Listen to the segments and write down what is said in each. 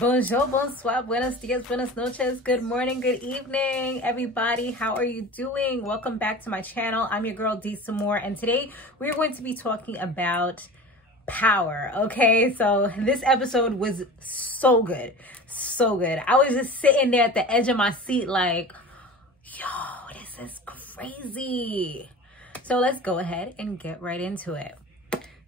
Bonjour, bonsoir, buenos dias, buenas noches, good morning, good evening, everybody. How are you doing? Welcome back to my channel. I'm your girl, D. Samore, and today we're going to be talking about power, okay? So this episode was so good, so good. I was just sitting there at the edge of my seat like, yo, this is crazy. So let's go ahead and get right into it.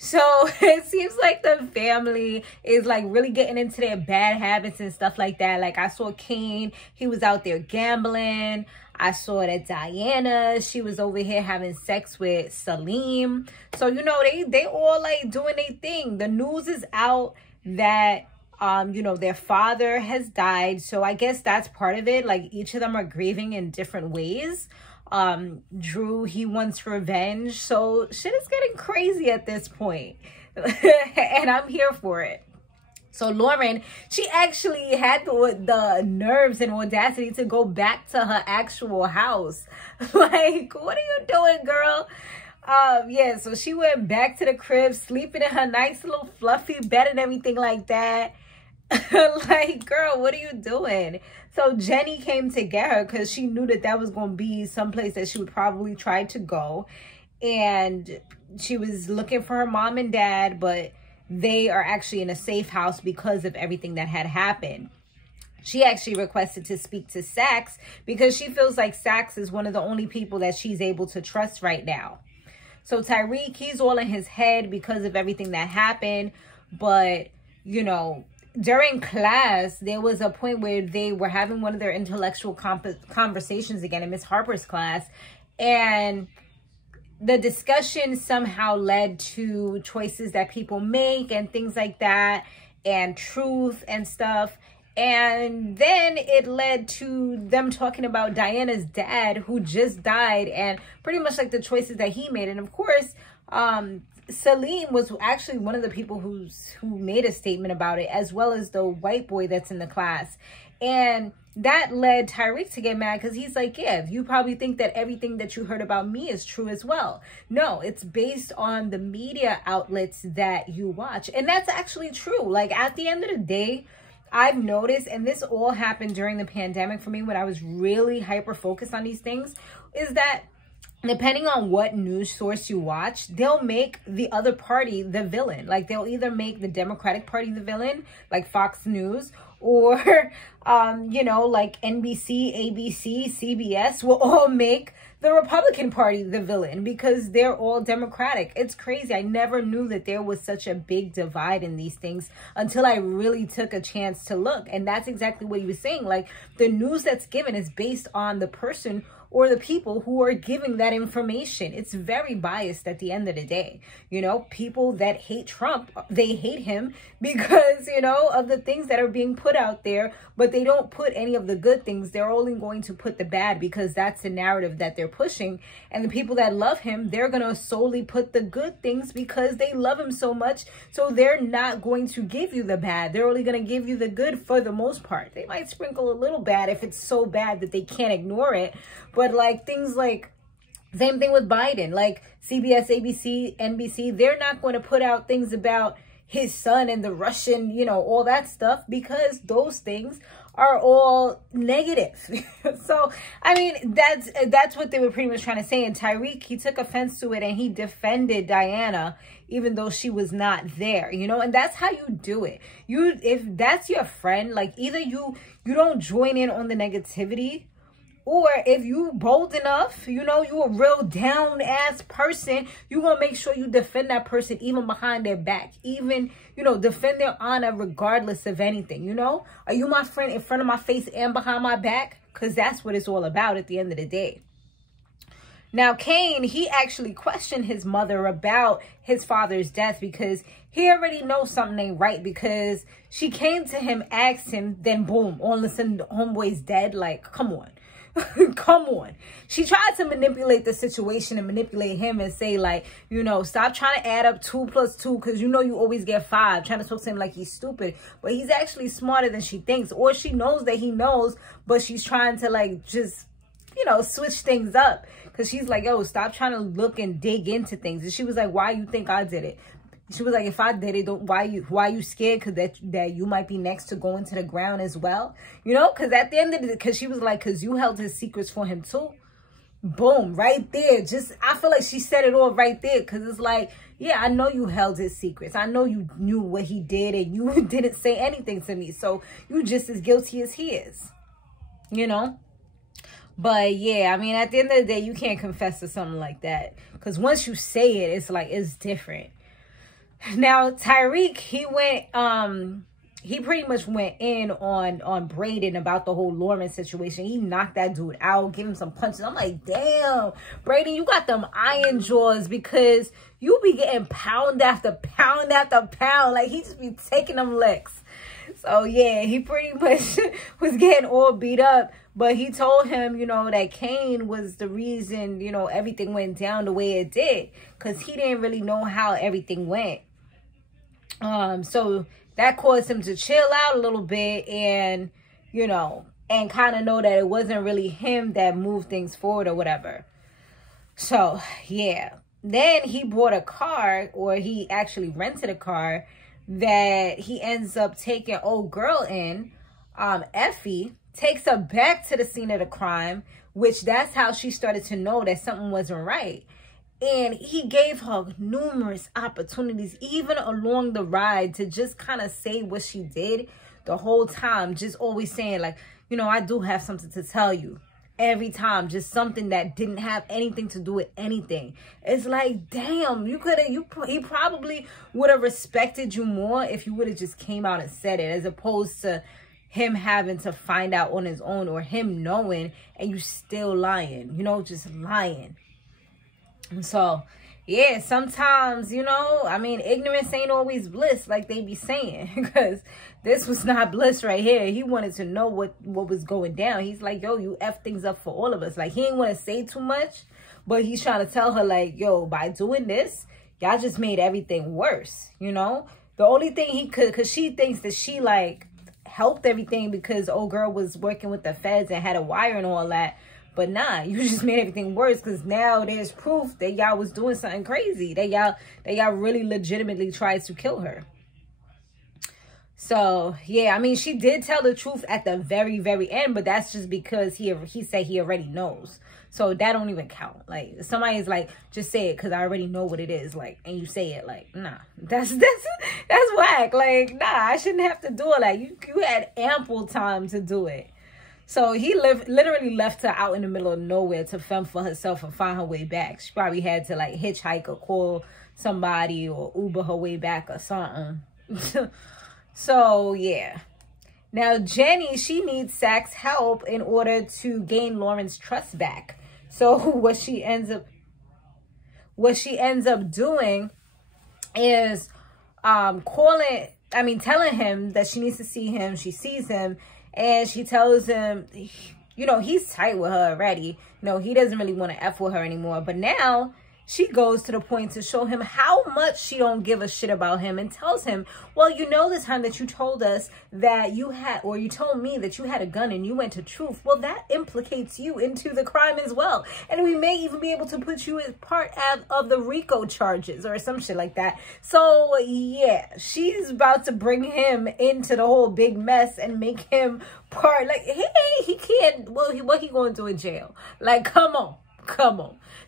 So it seems like the family is like really getting into their bad habits and stuff like that. Like I saw Kane, he was out there gambling. I saw that Diana, she was over here having sex with Salim. So, you know, they all like doing their thing. The news is out that, you know, their father has died. So I guess that's part of it. Like each of them are grieving in different ways. Drew, he wants revenge, so shit is getting crazy at this point. And I'm here for it. So Lauren, she actually had the nerves and audacity to go back to her actual house. Like, what are you doing, girl? Yeah, so she went back to the crib, sleeping in her nice little fluffy bed and everything like that. Like, girl, what are you doing? So Jenny came to get her because she knew that that was going to be someplace that she would probably try to go. And she was looking for her mom and dad, but they are actually in a safe house because of everything that had happened. She actually requested to speak to Sax because she feels like Sax is one of the only people that she's able to trust right now. So Tyriq, he's all in his head because of everything that happened. But, you know, during class, there was a point where they were having one of their intellectual conversations again in Miss Harper's class. And the discussion somehow led to choices that people make and things like that, and truth and stuff. And then it led to them talking about Diana's dad, who just died, and pretty much like the choices that he made. And of course, Salim was actually one of the people who made a statement about it, as well as the white boy that's in the class. And that led Tyriq to get mad because he's like, yeah, you probably think that everything that you heard about me is true as well. No, it's based on the media outlets that you watch. And that's actually true. Like at the end of the day, I've noticed, and this all happened during the pandemic for me when I was really hyper focused on these things, is that depending on what news source you watch, they'll make the other party the villain. Like they'll either make the Democratic Party the villain, like Fox News, or, you know, like NBC, ABC, CBS will all make the Republican Party the villain because they're all Democratic. It's crazy. I never knew that there was such a big divide in these things until I really took a chance to look. And that's exactly what he was saying. Like the news that's given is based on the person or the people who are giving that information. It's very biased at the end of the day. You know, people that hate Trump, they hate him because, you know, of the things that are being put out there, but they don't put any of the good things. They're only going to put the bad because that's the narrative that they're pushing. And the people that love him, they're going to solely put the good things because they love him so much. So they're not going to give you the bad. They're only going to give you the good for the most part. They might sprinkle a little bad if it's so bad that they can't ignore it. But like things like, same thing with Biden, like CBS, ABC, NBC, they're not going to put out things about his son and the Russian, you know, all that stuff, because those things are all negative. So, I mean, that's what they were pretty much trying to say. And Tyriq, he took offense to it and he defended Diana, even though she was not there, you know, and that's how you do it. If that's your friend, like either you don't join in on the negativity, or if you bold enough, you know, you a real down-ass person, you gonna make sure you defend that person even behind their back. Even, you know, defend their honor regardless of anything, you know? Are you my friend in front of my face and behind my back? Because that's what it's all about at the end of the day. Now, Kane, he actually questioned his mother about his father's death because he already knows something ain't right, because she came to him, asked him, then boom, all of a sudden the homeboy's dead. Like, come on. Come on. She tried to manipulate the situation and manipulate him and say, like, you know, stop trying to add up 2 plus 2 because you know you always get 5. Trying to talk to him like he's stupid. But he's actually smarter than she thinks. Or she knows that he knows, but she's trying to, like, just, you know, switch things up. Because she's like, yo, stop trying to look and dig into things. And she was like, why you think I did it? She was like, if I did it, why you scared? Because that you might be next to going to the ground as well. You know, because at the end of the day, because she was like, because you held his secrets for him too. Boom, right there. Just, I feel like she said it all right there. Because it's like, yeah, I know you held his secrets. I know you knew what he did and you didn't say anything to me. So you just as guilty as he is. You know? But yeah, I mean, at the end of the day, you can't confess to something like that. Because once you say it, it's like, it's different. Now, Tyriq, he pretty much went in on Brayden about the whole Lauren situation. He knocked that dude out, gave him some punches. I'm like, damn, Brayden, you got them iron jaws, because you be getting pound after pound after pound. Like, he just be taking them licks. So, yeah, he pretty much was getting all beat up. But he told him, you know, that Kane was the reason, you know, everything went down the way it did. Because he didn't really know how everything went. So that caused him to chill out a little bit and, you know, and kind of know that it wasn't really him that moved things forward or whatever. So, yeah. Then he bought a car, or he actually rented a car, that he ends up taking old girl in, Effie, takes her back to the scene of the crime, which that's how she started to know that something wasn't right. And he gave her numerous opportunities, even along the ride, to just kind of say what she did the whole time. Just always saying, like, you know, I do have something to tell you. Every time, just something that didn't have anything to do with anything. It's like, damn, he probably would have respected you more if you would have just came out and said it, as opposed to him having to find out on his own, or him knowing and you still lying, you know, just lying. So, yeah, sometimes, you know, I mean, ignorance ain't always bliss, like they be saying, because this was not bliss right here. He wanted to know what was going down. He's like, yo, you F things up for all of us. Like, he didn't want to say too much, but he's trying to tell her, like, yo, by doing this, y'all just made everything worse, you know? The only thing he could, because she thinks that she, like, helped everything because old girl was working with the feds and had a wire and all that. But nah, you just made everything worse, because now there's proof that y'all was doing something crazy. That y'all really legitimately tried to kill her. So, yeah, I mean, she did tell the truth at the very, very end, but that's just because he said he already knows. So that don't even count. Like, somebody's like, just say it because I already know what it is. Like, and you say it, like, nah, that's whack. Like, nah, I shouldn't have to do all that. You had ample time to do it. So he literally left her out in the middle of nowhere to fend for herself and find her way back. She probably had to, like, hitchhike or call somebody or Uber her way back or something. So, yeah. Now, Jenny, she needs Zach's help in order to gain Lauren's trust back. So what she ends up doing is telling him that she needs to see him. She sees him. And she tells him, you know, he's tight with her already. You know, he doesn't really want to F with her anymore. But now she goes to the point to show him how much she don't give a shit about him, and tells him, well, you know, the time that you told us that you had, or you told me that you had a gun and you went to Truth. Well, that implicates you into the crime as well. And we may even be able to put you as part of the RICO charges or some shit like that. So, yeah, she's about to bring him into the whole big mess and make him part, like, hey, he can't, well, what he going to do in jail? Like, come on.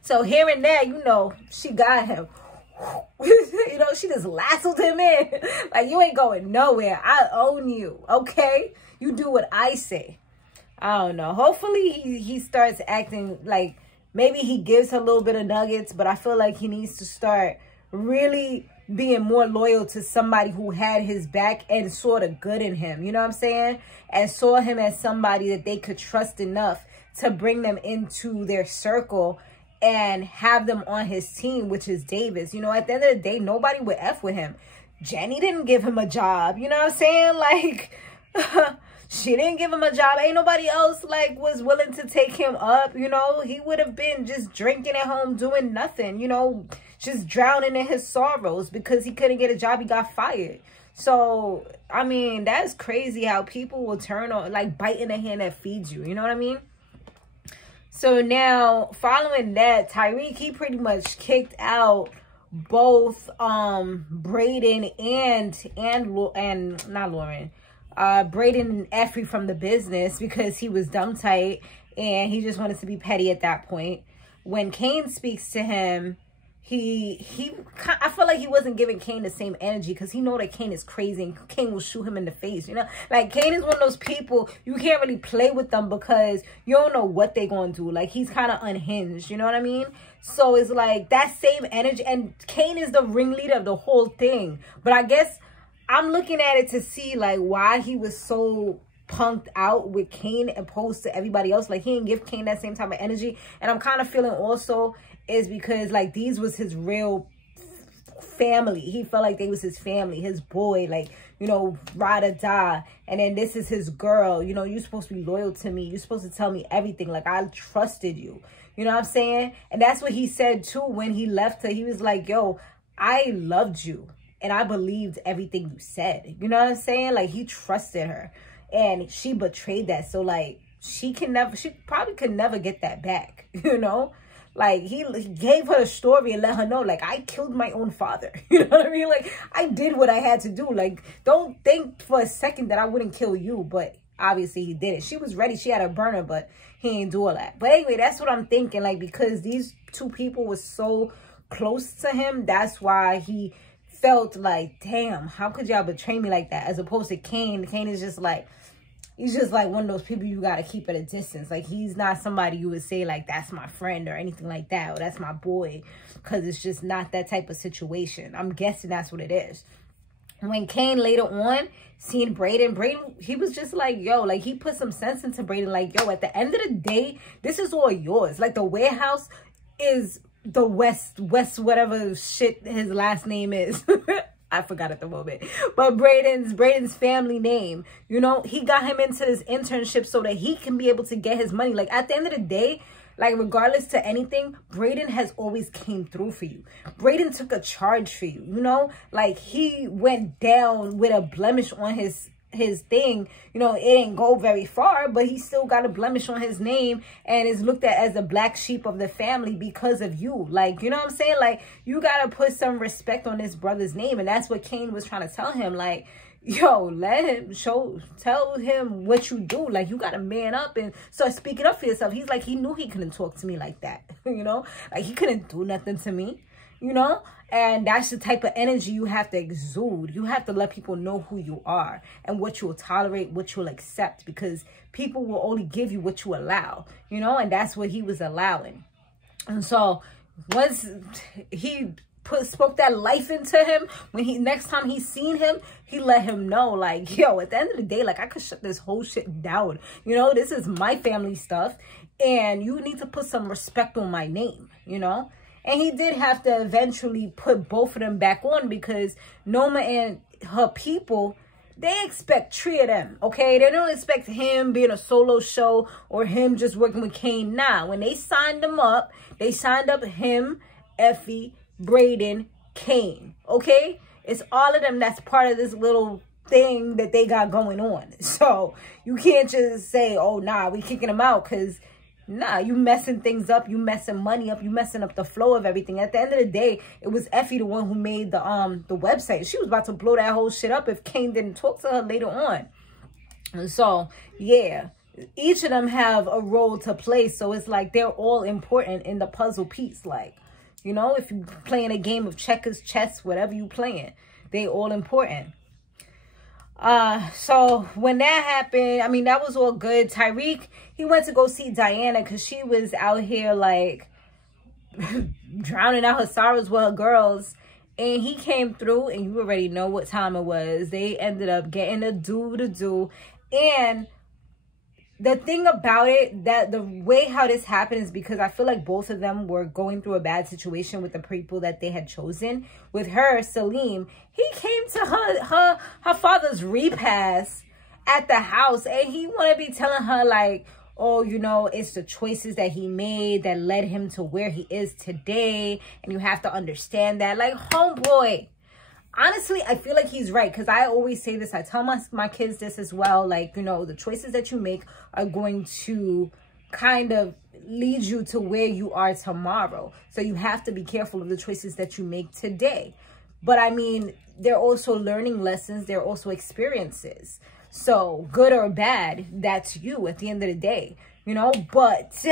So here and there, you know, she got him. You know, she just lassoed him in. Like, you ain't going nowhere. I own you, okay? You do what I say. I don't know. Hopefully he starts acting like, maybe he gives her a little bit of nuggets, but I feel like he needs to start really being more loyal to somebody who had his back and saw the good in him. You know what I'm saying? And saw him as somebody that they could trust enough to bring them into their circle and have them on his team, which is Davis. You know, at the end of the day, nobody would F with him. Jenny didn't give him a job. You know what I'm saying? Like, she didn't give him a job. Ain't nobody else, like, was willing to take him up. You know, he would have been just drinking at home, doing nothing, you know, just drowning in his sorrows because he couldn't get a job. He got fired. So, I mean, that's crazy how people will turn on, like, biting the hand that feeds you. You know what I mean? So now, following that, Tyriq, he pretty much kicked out both Braden and not Lauren, Braden and Effie from the business because he was dumb tight and he just wanted to be petty at that point. When Kane speaks to him, I feel like he wasn't giving Kane the same energy because he know that Kane is crazy and Kane will shoot him in the face, you know? Like, Kane is one of those people, you can't really play with them because you don't know what they're going to do. Like, he's kind of unhinged, you know what I mean? So it's like that same energy, and Kane is the ringleader of the whole thing. But I guess I'm looking at it to see, like, why he was so punked out with Kane opposed to everybody else. Like, he didn't give Kane that same type of energy. And I'm kind of feeling also is because, like, these was his real family. He felt like they was his family, his boy, like, you know, ride or die. And then this is his girl. You know, you're supposed to be loyal to me. You're supposed to tell me everything. Like, I trusted you. You know what I'm saying? And that's what he said, too, when he left her. He was like, yo, I loved you. And I believed everything you said. You know what I'm saying? Like, he trusted her. And she betrayed that. So, like, she probably could never get that back, you know? Like, he gave her a story and let her know, like, I killed my own father. You know what I mean? Like, I did what I had to do. Like, don't think for a second that I wouldn't kill you. But obviously he did it. She was ready. She had a burner, but he didn't do all that. But anyway, that's what I'm thinking. Like, because these two people were so close to him, that's why he felt like, damn, how could y'all betray me like that? As opposed to Kane. Kane is just like, he's just like one of those people you got to keep at a distance. Like, he's not somebody you would say, like, that's my friend or anything like that. Or that's my boy. Because it's just not that type of situation. I'm guessing that's what it is. When Kane later on seen Braden, he was just like, yo, like, he put some sense into Braden. Like, yo, at the end of the day, this is all yours. Like, the warehouse is the West whatever shit his last name is. I forgot at the moment. But Braden's family name, you know, he got him into this internship so that he can be able to get his money. Like, at the end of the day, like, regardless to anything, Braden has always came through for you. Braden took a charge for you, you know? Like, he went down with a blemish on his thing. You know, it didn't go very far, but he still got a blemish on his name and is looked at as the black sheep of the family because of you. Like, you know what I'm saying? Like, you gotta put some respect on this brother's name. And that's what Kane was trying to tell him. Like, yo, let him tell him what you do. Like, you gotta man up and start speaking up for yourself. He's like, he knew he couldn't talk to me like that. You know, like, he couldn't do nothing to me, you know? And that's the type of energy you have to exude. You have to let people know who you are and what you'll tolerate, what you'll accept, because people will only give you what you allow, you know? And that's what he was allowing. And so once he spoke that life into him, when next time he seen him, he let him know, like, yo, at the end of the day, like, I could shut this whole shit down. You know, this is my family stuff and you need to put some respect on my name, you know? And he did have to eventually put both of them back on because Noma and her people, they expect three of them, okay? They don't expect him being a solo show or him just working with Kane. Nah, when they signed them up, they signed up him, Effie, Braden, Kane, okay? It's all of them that's part of this little thing that they got going on. So you can't just say, oh, nah, we kicking them out because... Nah, you messing things up. You messing money up. You messing up the flow of everything. At the end of the day, it was Effie the one who made the website. She was about to blow that whole shit up if Kane didn't talk to her later on. And so, yeah, each of them have a role to play. So it's like they're all important in the puzzle piece. Like, you know, if you're playing a game of checkers, chess, whatever you playing, they all important. So when that happened, I mean, that was all good. Tyriq, he went to go see Diana because she was out here, like, drowning out her sorrows with her girls. And he came through, and you already know what time it was. They ended up getting a do. And the thing about it, that the way how this happened is because I feel like both of them were going through a bad situation with the people that they had chosen. With her, Salim, he came to her father's repast at the house, and he want to be telling her, like, oh, you know, it's the choices that he made that led him to where he is today, and you have to understand that. Like, homeboy, honestly, I feel like he's right, because I always say this. I tell my kids this as well. Like, you know, the choices that you make are going to kind of lead you to where you are tomorrow. So you have to be careful of the choices that you make today. But I mean, they're also learning lessons. They're also experiences. So good or bad, that's you at the end of the day, you know. But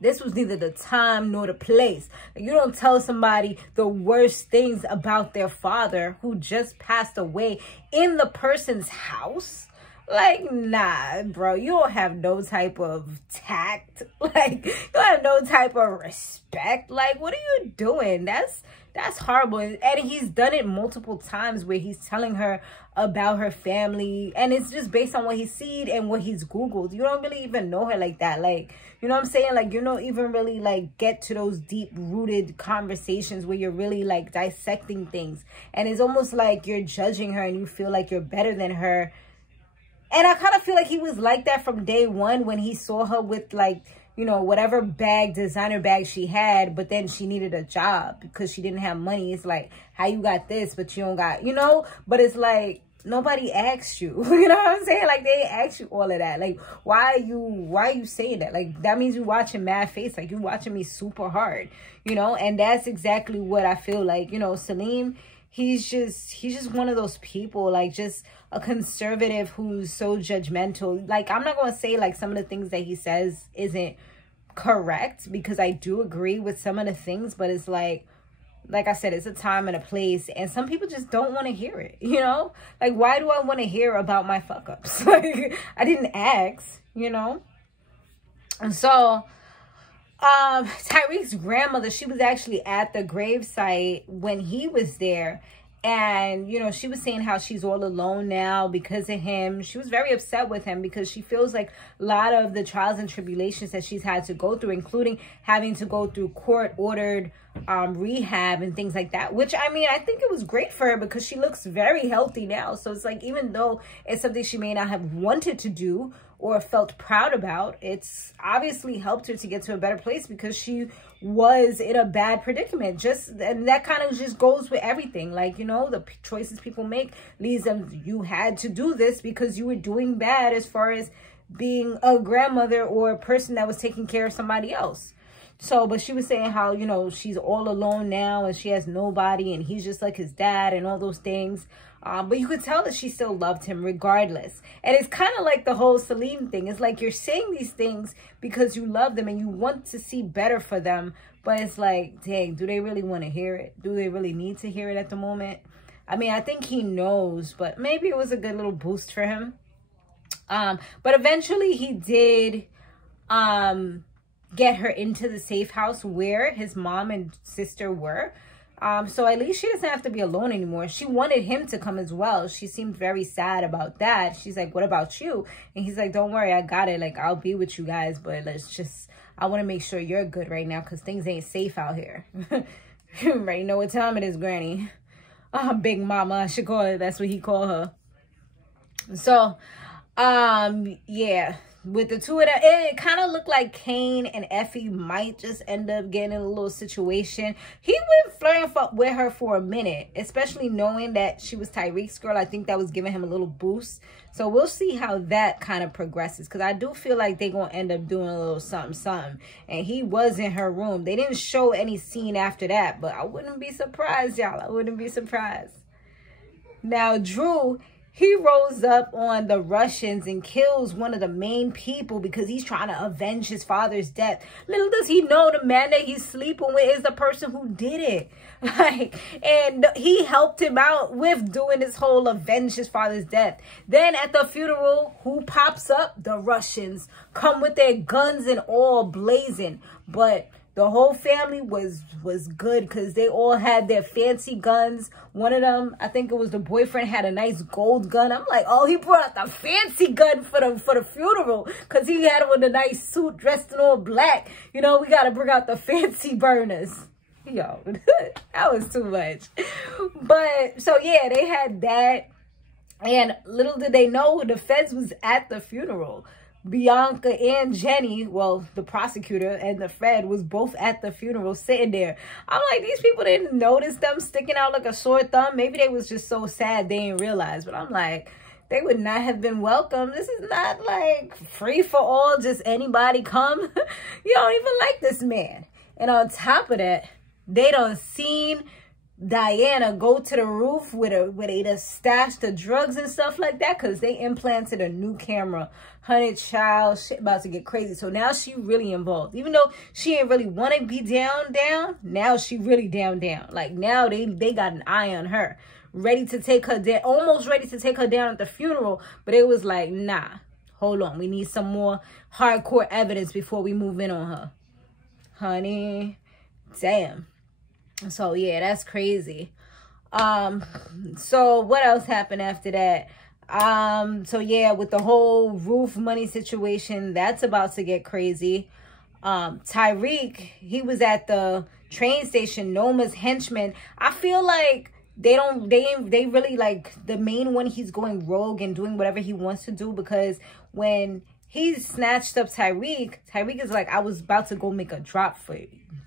this was neither the time nor the place. You don't tell somebody the worst things about their father who just passed away in the person's house. Like, nah, bro, you don't have no type of tact. Like, you don't have no type of respect. Like, what are you doing? That's horrible. And he's done it multiple times where he's telling her about her family. And it's just based on what he's seen and what he's Googled. You don't really even know her like that. Like, you know what I'm saying? Like, you don't even really, like, get to those deep-rooted conversations where you're really, like, dissecting things. And it's almost like you're judging her and you feel like you're better than her. And I kind of feel like he was like that from day one when he saw her with, like, you know, whatever designer bag she had, but then she needed a job because she didn't have money. It's like, how you got this, but you don't got, you know? But it's like, nobody asked you. You know what I'm saying? Like, they asked you all of that. Like, why are you saying that? Like, that means you watching mad face. Like, you watching me super hard, you know? And that's exactly what I feel like, you know, Salim, he's just one of those people, like, just a conservative who's so judgmental. Like, I'm not going to say, like, some of the things that he says isn't correct, because I do agree with some of the things, but it's like I said, it's a time and a place, and some people just don't want to hear it, you know? Like, why do I want to hear about my fuck-ups? Like, I didn't ask, you know? And so, Tyriq's grandmother, she was actually at the gravesite when he was there. And, you know, she was saying how she's all alone now because of him. She was very upset with him because she feels like a lot of the trials and tribulations that she's had to go through, including having to go through court-ordered rehab and things like that. Which, I mean, I think it was great for her because she looks very healthy now. So it's like, even though it's something she may not have wanted to do or felt proud about, it's obviously helped her to get to a better place because she was in a bad predicament. And that kind of just goes with everything. Like, you know, the choices people make leads them, you had to do this because you were doing bad as far as being a grandmother or a person that was taking care of somebody else. So, but she was saying how, you know, she's all alone now and she has nobody and he's just like his dad and all those things. But you could tell that she still loved him regardless. And it's kind of like the whole Salim thing. It's like you're saying these things because you love them and you want to see better for them. But it's like, dang, do they really want to hear it? Do they really need to hear it at the moment? I mean, I think he knows, but maybe it was a good little boost for him. But eventually he did get her into the safe house where his mom and sister were. So at least she doesn't have to be alone anymore. She wanted him to come as well. She seemed very sad about that. She's like, what about you? And he's like, don't worry, I got it. Like, I'll be with you guys, but I want to make sure you're good right now because things ain't safe out here. Right? You know what time it is, Granny. Big Mama, I should call her. That's what he called her. So, yeah. With the two of them, it kind of looked like Kane and Effie might just end up getting in a little situation. He went flirting with her for a minute, especially knowing that she was Tyriq's girl. I think that was giving him a little boost. So we'll see how that kind of progresses, because I do feel like they're going to end up doing a little something. And he was in her room. They didn't show any scene after that, but I wouldn't be surprised, y'all. I wouldn't be surprised. Now, Drew, he rolls up on the Russians and kills one of the main people because he's trying to avenge his father's death. Little does he know the man that he's sleeping with is the person who did it. Like, and he helped him out with doing this whole avenge his father's death. Then at the funeral, who pops up? The Russians come with their guns and all blazing. But the whole family was good because they all had their fancy guns. One of them, I think it was the boyfriend, had a nice gold gun. I'm like, oh, he brought out the fancy gun for the funeral because he had him with a nice suit dressed in all black. You know, we got to bring out the fancy burners. Yo, that was too much. But, so yeah, they had that. And little did they know, the feds was at the funeral. Bianca and Jenny, well, the prosecutor and the Fed was both at the funeral sitting there. I'm like, these people didn't notice them sticking out like a sore thumb. Maybe they was just so sad they didn't realize. But I'm like, they would not have been welcome. This is not like free for all, just anybody come. You don't even like this man. And on top of that, they done seen Diana go to the roof where they just stashed the drugs and stuff like that, because they implanted a new camera. Honey child, shit about to get crazy. So now she really involved. Even though she ain't really want to be down, now she really down. Like now they got an eye on her. Ready to take her down, almost ready to take her down at the funeral. But it was like, nah, hold on. We need some more hardcore evidence before we move in on her. Honey, damn. So yeah, that's crazy. So what else happened after that? So yeah, with the whole roof money situation, that's about to get crazy. Tyriq, he was at the train station, Noma's henchman. I feel like they really like the main one. He's going rogue and doing whatever he wants to do, because when he snatched up Tyriq is like, I was about to go make a drop for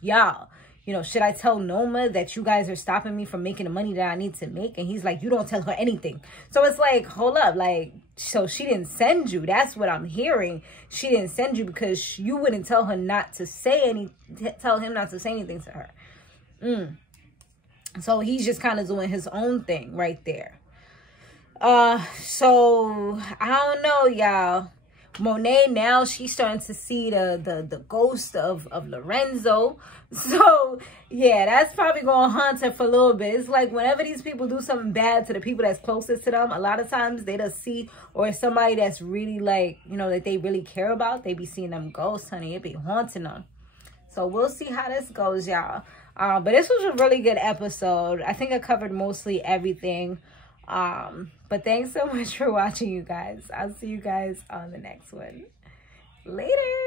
y'all. You know, should I tell Noma that you guys are stopping me from making the money that I need to make? And he's like, you don't tell her anything. So it's like, hold up, like, so she didn't send you. That's what I'm hearing. She didn't send you because you wouldn't tell her not to say tell him not to say anything to her. So he's just kind of doing his own thing right there. So I don't know, y'all. Monet, now she's starting to see the ghost of Lorenzo. So yeah, that's probably gonna haunt her for a little bit. It's like whenever these people do something bad to the people that's closest to them, a lot of times they just see, or somebody that's really like, you know, that they really care about, they be seeing them ghosts, honey. It be haunting them. So we'll see how this goes, y'all. But this was a really good episode. I think I covered mostly everything. But thanks so much for watching, you guys. I'll see you guys on the next one. Later.